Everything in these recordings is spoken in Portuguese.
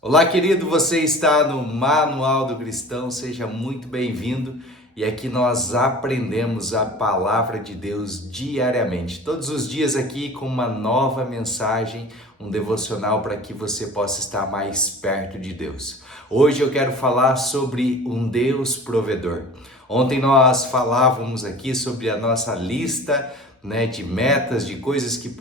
Olá, querido, você está no Manual do Cristão, seja muito bem-vindo. E aqui nós aprendemos a palavra de Deus diariamente, todos os dias aqui com uma nova mensagem, um devocional para que você possa estar mais perto de Deus. Hoje eu quero falar sobre um Deus provedor. Ontem nós falávamos aqui sobre a nossa lista, de metas, de coisas que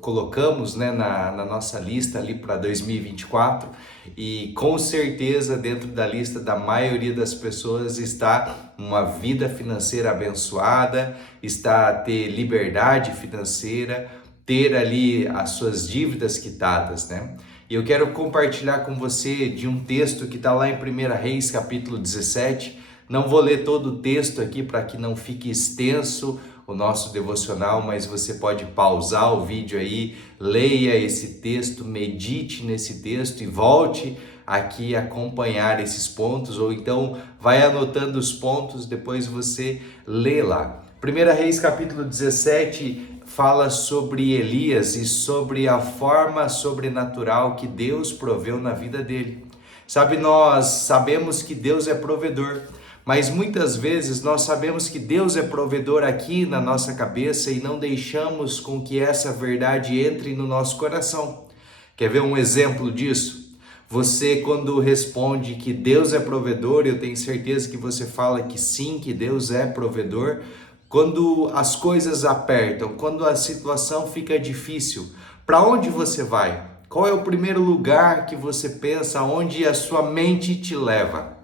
colocamos, na nossa lista ali para 2024 e com certeza dentro da lista da maioria das pessoas está uma vida financeira abençoada, está a ter liberdade financeira, ter ali as suas dívidas quitadas, né? E eu quero compartilhar com você de um texto que está lá em 1 Reis, capítulo 17. Não vou ler todo o texto aqui para que não fique extenso o nosso devocional, mas você pode pausar o vídeo aí, leia esse texto, medite nesse texto e volte aqui acompanhar esses pontos, ou então vai anotando os pontos, depois você lê lá. 1 Reis capítulo 17 fala sobre Elias e sobre a forma sobrenatural que Deus proveu na vida dele. Sabe, nós sabemos que Deus é provedor, mas muitas vezes nós sabemos que Deus é provedor aqui na nossa cabeça e não deixamos com que essa verdade entre no nosso coração. Quer ver um exemplo disso? Você, quando responde que Deus é provedor, eu tenho certeza que você fala que sim, que Deus é provedor. Quando as coisas apertam, quando a situação fica difícil, para onde você vai? Qual é o primeiro lugar que você pensa, onde a sua mente te leva?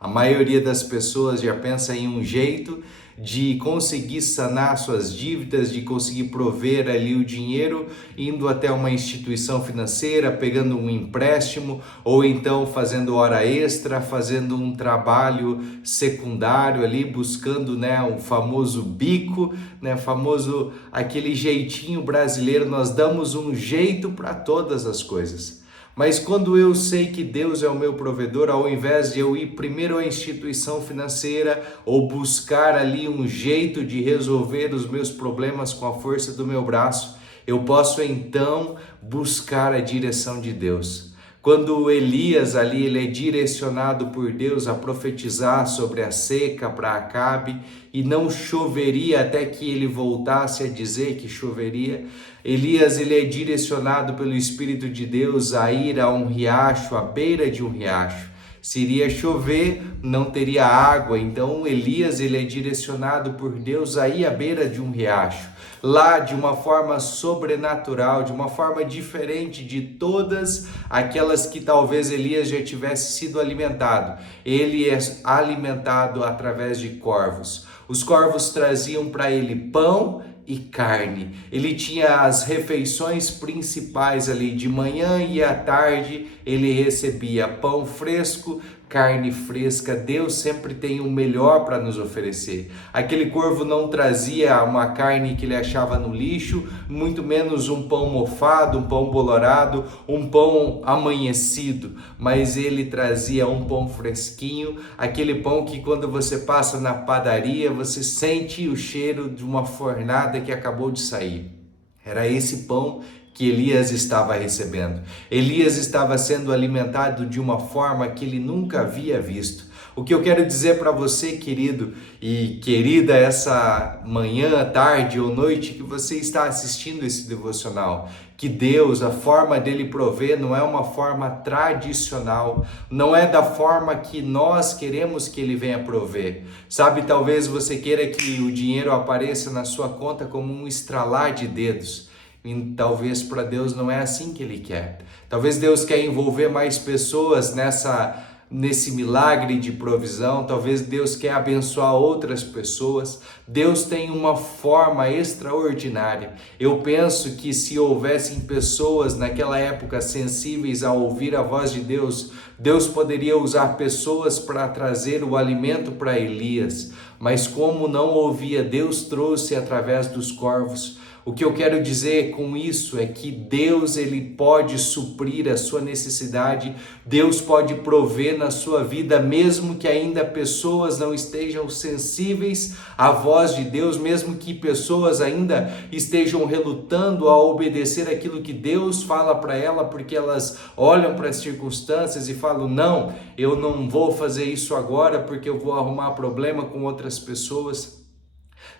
A maioria das pessoas já pensa em um jeito de conseguir sanar suas dívidas, de conseguir prover ali o dinheiro, indo até uma instituição financeira, pegando um empréstimo, ou então fazendo hora extra, fazendo um trabalho secundário ali, buscando, o famoso bico, famoso aquele jeitinho brasileiro. Nós damos um jeito para todas as coisas. Mas quando eu sei que Deus é o meu provedor, ao invés de eu ir primeiro à instituição financeira ou buscar ali um jeito de resolver os meus problemas com a força do meu braço, eu posso então buscar a direção de Deus. Quando Elias ali ele é direcionado por Deus a profetizar sobre a seca para Acabe e não choveria até que ele voltasse a dizer que choveria, Elias ele é direcionado pelo Espírito de Deus a ir a um riacho, à beira de um riacho. Se iria chover, não teria água, então Elias ele é direcionado por Deus a ir à beira de um riacho. Lá, de uma forma sobrenatural, de uma forma diferente de todas aquelas que talvez Elias já tivesse sido alimentado. Ele é alimentado através de corvos. Os corvos traziam para ele pão e carne. Ele tinha as refeições principais ali de manhã e à tarde ele recebia pão fresco, carne fresca. Deus sempre tem o melhor para nos oferecer. Aquele corvo não trazia uma carne que ele achava no lixo, muito menos um pão mofado, um pão bolorado, um pão amanhecido, mas ele trazia um pão fresquinho, aquele pão que quando você passa na padaria, você sente o cheiro de uma fornada que acabou de sair. Era esse pão que Elias estava recebendo. Elias estava sendo alimentado de uma forma que ele nunca havia visto. O que eu quero dizer para você, querido e querida, essa manhã, tarde ou noite que você está assistindo esse devocional, que Deus, a forma dele prover não é uma forma tradicional, não é da forma que nós queremos que ele venha prover. Sabe, talvez você queira que o dinheiro apareça na sua conta como um estralar de dedos. E talvez para Deus não é assim que Ele quer. Talvez Deus quer envolver mais pessoas nesse milagre de provisão. Talvez Deus quer abençoar outras pessoas. Deus tem uma forma extraordinária. Eu penso que se houvessem pessoas naquela época sensíveis a ouvir a voz de Deus, Deus poderia usar pessoas para trazer o alimento para Elias. Mas como não ouvia, Deus trouxe através dos corvos. O que eu quero dizer com isso é que Deus, ele pode suprir a sua necessidade, Deus pode prover na sua vida, mesmo que ainda pessoas não estejam sensíveis à voz de Deus, mesmo que pessoas ainda estejam relutando a obedecer aquilo que Deus fala para ela, porque elas olham para as circunstâncias e falam: não, eu não vou fazer isso agora porque eu vou arrumar problema com outras pessoas.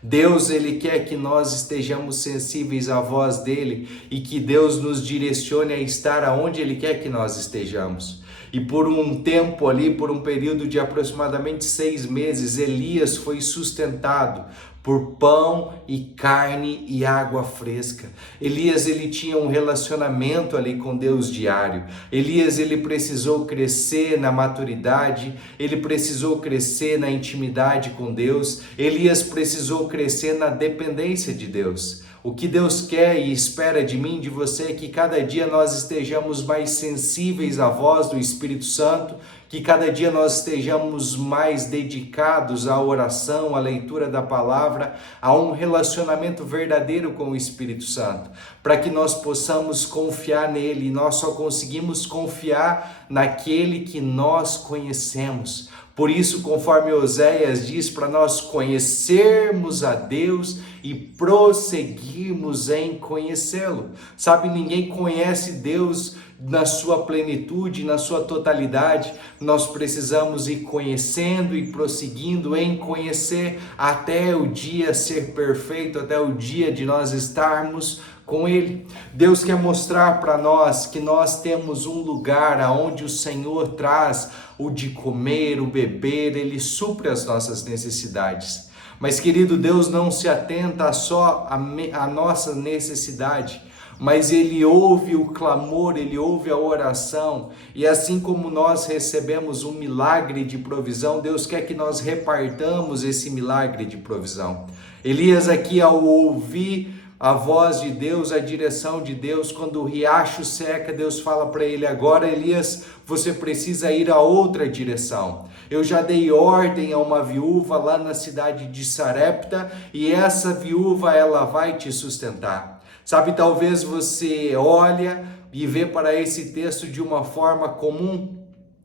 Deus, ele quer que nós estejamos sensíveis à voz dele e que Deus nos direcione a estar aonde ele quer que nós estejamos. E por um tempo ali, por um período de aproximadamente 6 meses, Elias foi sustentado por pão e carne e água fresca. Elias, ele tinha um relacionamento ali com Deus diário. Elias, ele precisou crescer na maturidade, ele precisou crescer na intimidade com Deus, Elias precisou crescer na dependência de Deus. O que Deus quer e espera de mim, de você, é que cada dia nós estejamos mais sensíveis à voz do Espírito Santo, que cada dia nós estejamos mais dedicados à oração, à leitura da palavra, a um relacionamento verdadeiro com o Espírito Santo, para que nós possamos confiar nele. Nós só conseguimos confiar naquele que nós conhecemos. Por isso, conforme Oséias diz, para nós conhecermos a Deus e prosseguirmos em conhecê-lo. Sabe, ninguém conhece Deus na sua plenitude, na sua totalidade. Nós precisamos ir conhecendo e prosseguindo em conhecer até o dia ser perfeito, até o dia de nós estarmos com Ele. Deus quer mostrar para nós que nós temos um lugar aonde o Senhor traz o de comer, o beber, Ele supre as nossas necessidades. Mas, querido, Deus não se atenta só à nossa necessidade, mas Ele ouve o clamor, Ele ouve a oração, e assim como nós recebemos um milagre de provisão, Deus quer que nós repartamos esse milagre de provisão. Elias aqui, ao ouvir a voz de Deus, a direção de Deus, quando o riacho seca, Deus fala para ele: agora, Elias, você precisa ir a outra direção. Eu já dei ordem a uma viúva lá na cidade de Sarepta, e essa viúva, ela vai te sustentar. Sabe, talvez você olha e vê para esse texto de uma forma comum,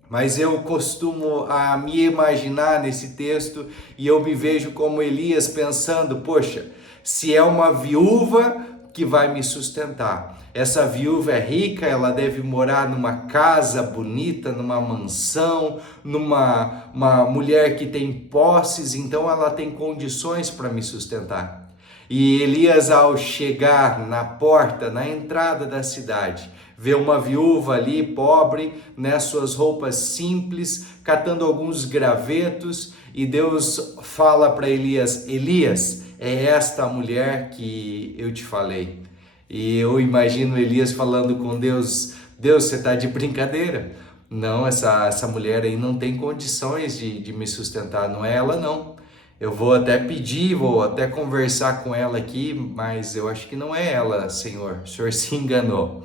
mas eu costumo a me imaginar nesse texto e eu me vejo como Elias pensando: poxa, se é uma viúva que vai me sustentar, essa viúva é rica, ela deve morar numa casa bonita, numa mansão, uma mulher que tem posses, então ela tem condições para me sustentar. E Elias, ao chegar na porta, na entrada da cidade, vê uma viúva ali, pobre, né, suas roupas simples, catando alguns gravetos, e Deus fala para Elias: Elias, é esta a mulher que eu te falei. E eu imagino Elias falando com Deus: Deus, você está de brincadeira? Não, essa mulher aí não tem condições de me sustentar, não é ela não. Eu vou até pedir, vou até conversar com ela aqui, mas eu acho que não é ela, Senhor. O Senhor se enganou.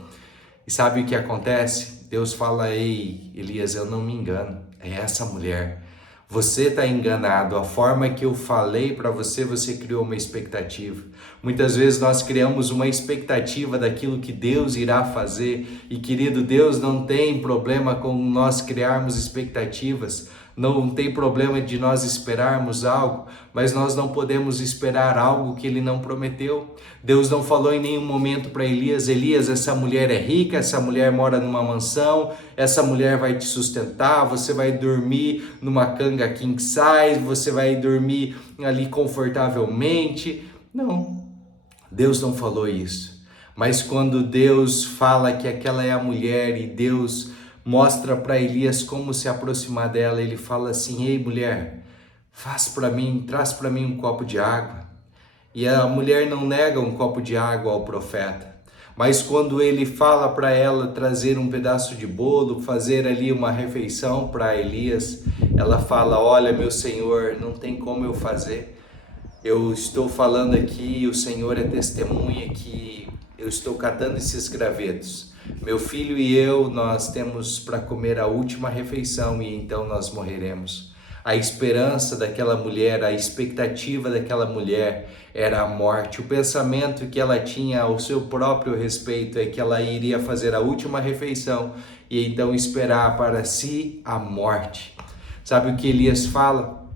E sabe o que acontece? Deus fala: ei, Elias, eu não me engano, é essa mulher. Você está enganado, a forma que eu falei para você, você criou uma expectativa. Muitas vezes nós criamos uma expectativa daquilo que Deus irá fazer, e querido, Deus não tem problema com nós criarmos expectativas, não tem problema de nós esperarmos algo, mas nós não podemos esperar algo que Ele não prometeu. Deus não falou em nenhum momento para Elias: Elias, essa mulher é rica, essa mulher mora numa mansão, essa mulher vai te sustentar, você vai dormir numa canga king size, você vai dormir ali confortavelmente. Não, Deus não falou isso. Mas quando Deus fala que aquela é a mulher e Deus mostra para Elias como se aproximar dela, ele fala assim: ei, mulher, traz para mim um copo de água. E a mulher não nega um copo de água ao profeta, mas quando ele fala para ela trazer um pedaço de bolo, fazer ali uma refeição para Elias, ela fala: olha, meu senhor, não tem como eu fazer. Eu estou falando aqui, o Senhor é testemunha que eu estou catando esses gravetos. Meu filho e eu, nós temos para comer a última refeição e então nós morreremos. A esperança daquela mulher, a expectativa daquela mulher era a morte. O pensamento que ela tinha ao seu próprio respeito é que ela iria fazer a última refeição e então esperar para si a morte. Sabe o que Elias fala?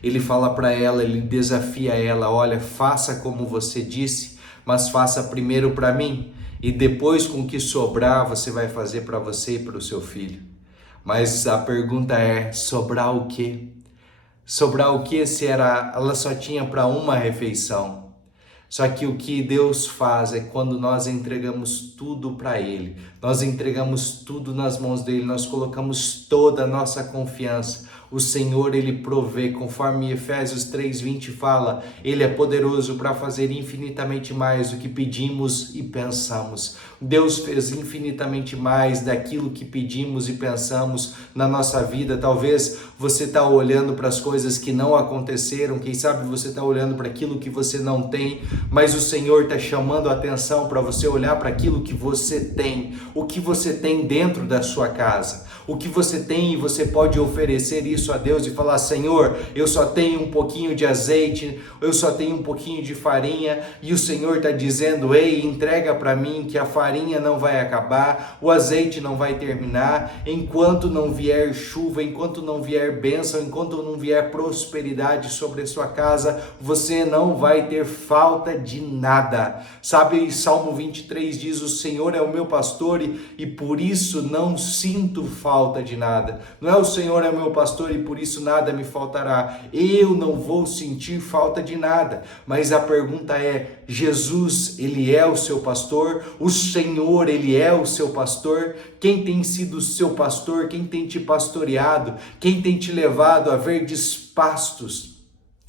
Ele fala para ela, ele desafia ela: olha, faça como você disse, mas faça primeiro para mim, e depois com o que sobrar você vai fazer para você e para o seu filho. Mas a pergunta é: sobrar o quê? Sobrar o quê se ela só tinha para uma refeição? Só que o que Deus faz é quando nós entregamos tudo para Ele, nós entregamos tudo nas mãos dEle, nós colocamos toda a nossa confiança. O Senhor, Ele provê, conforme Efésios 3:20 fala, Ele é poderoso para fazer infinitamente mais do que pedimos e pensamos. Deus fez infinitamente mais daquilo que pedimos e pensamos na nossa vida. Talvez você está olhando para as coisas que não aconteceram, quem sabe você está olhando para aquilo que você não tem, mas o Senhor está chamando a atenção para você olhar para aquilo que você tem, o que você tem dentro da sua casa, o que você tem, e você pode oferecer isso a Deus e falar: Senhor, eu só tenho um pouquinho de azeite, eu só tenho um pouquinho de farinha, e o Senhor está dizendo: ei, entrega para mim que a farinha não vai acabar, o azeite não vai terminar, enquanto não vier chuva, enquanto não vier bênção, enquanto não vier prosperidade sobre a sua casa, você não vai ter falta de nada. Sabe, Salmo 23 diz: o Senhor é o meu pastor e por isso não sinto falta de nada. Não é o Senhor é o meu pastor e por isso nada me faltará. Eu não vou sentir falta de nada. Mas a pergunta é: Jesus, Ele é o seu pastor? O Senhor, Ele é o seu pastor? Quem tem sido o seu pastor? Quem tem te pastoreado? Quem tem te levado a verdes pastos?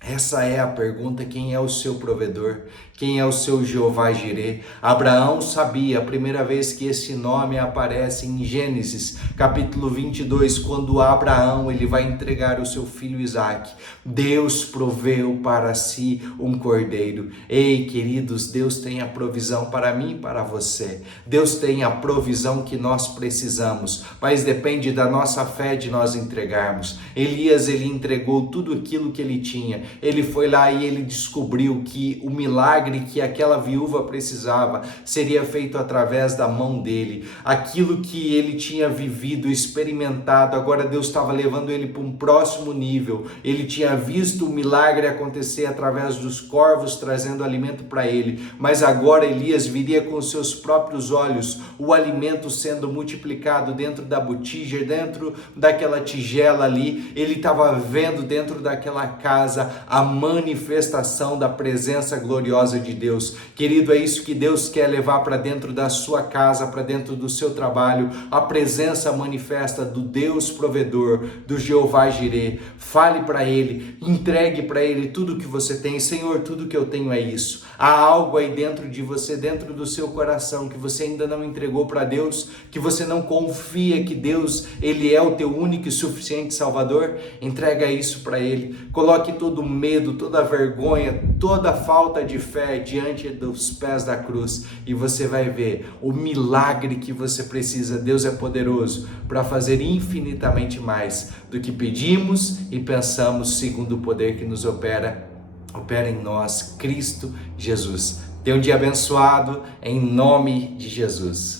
Essa é a pergunta. Quem é o seu provedor? Quem é o seu Jeová Jirê? Abraão sabia, a primeira vez que esse nome aparece em Gênesis, capítulo 22, quando Abraão ele vai entregar o seu filho Isaque. Deus proveu para si um cordeiro. Ei, queridos, Deus tem a provisão para mim e para você. Deus tem a provisão que nós precisamos, mas depende da nossa fé de nós entregarmos. Elias, ele entregou tudo aquilo que ele tinha. Ele foi lá e ele descobriu que o milagre que aquela viúva precisava seria feito através da mão dele. Aquilo que ele tinha vivido, experimentado, agora Deus estava levando ele para um próximo nível. Ele tinha visto o milagre acontecer através dos corvos trazendo alimento para ele, mas agora Elias viria com seus próprios olhos o alimento sendo multiplicado dentro da botija, dentro daquela tigela ali. Ele estava vendo dentro daquela casa a manifestação da presença gloriosa de Deus. Querido, é isso que Deus quer levar para dentro da sua casa, para dentro do seu trabalho, a presença manifesta do Deus provedor, do Jeová Jirê. Fale para Ele, entregue para Ele tudo que você tem. Senhor, tudo que eu tenho é isso. Há algo aí dentro de você, dentro do seu coração, que você ainda não entregou para Deus, que você não confia que Deus, Ele é o teu único e suficiente Salvador. Entrega isso para Ele. Coloque todo o medo, toda a vergonha, toda a falta de fé diante dos pés da cruz e você vai ver o milagre que você precisa. Deus é poderoso para fazer infinitamente mais do que pedimos e pensamos, segundo o poder que nos opera em nós, Cristo Jesus. Tenha um dia abençoado em nome de Jesus.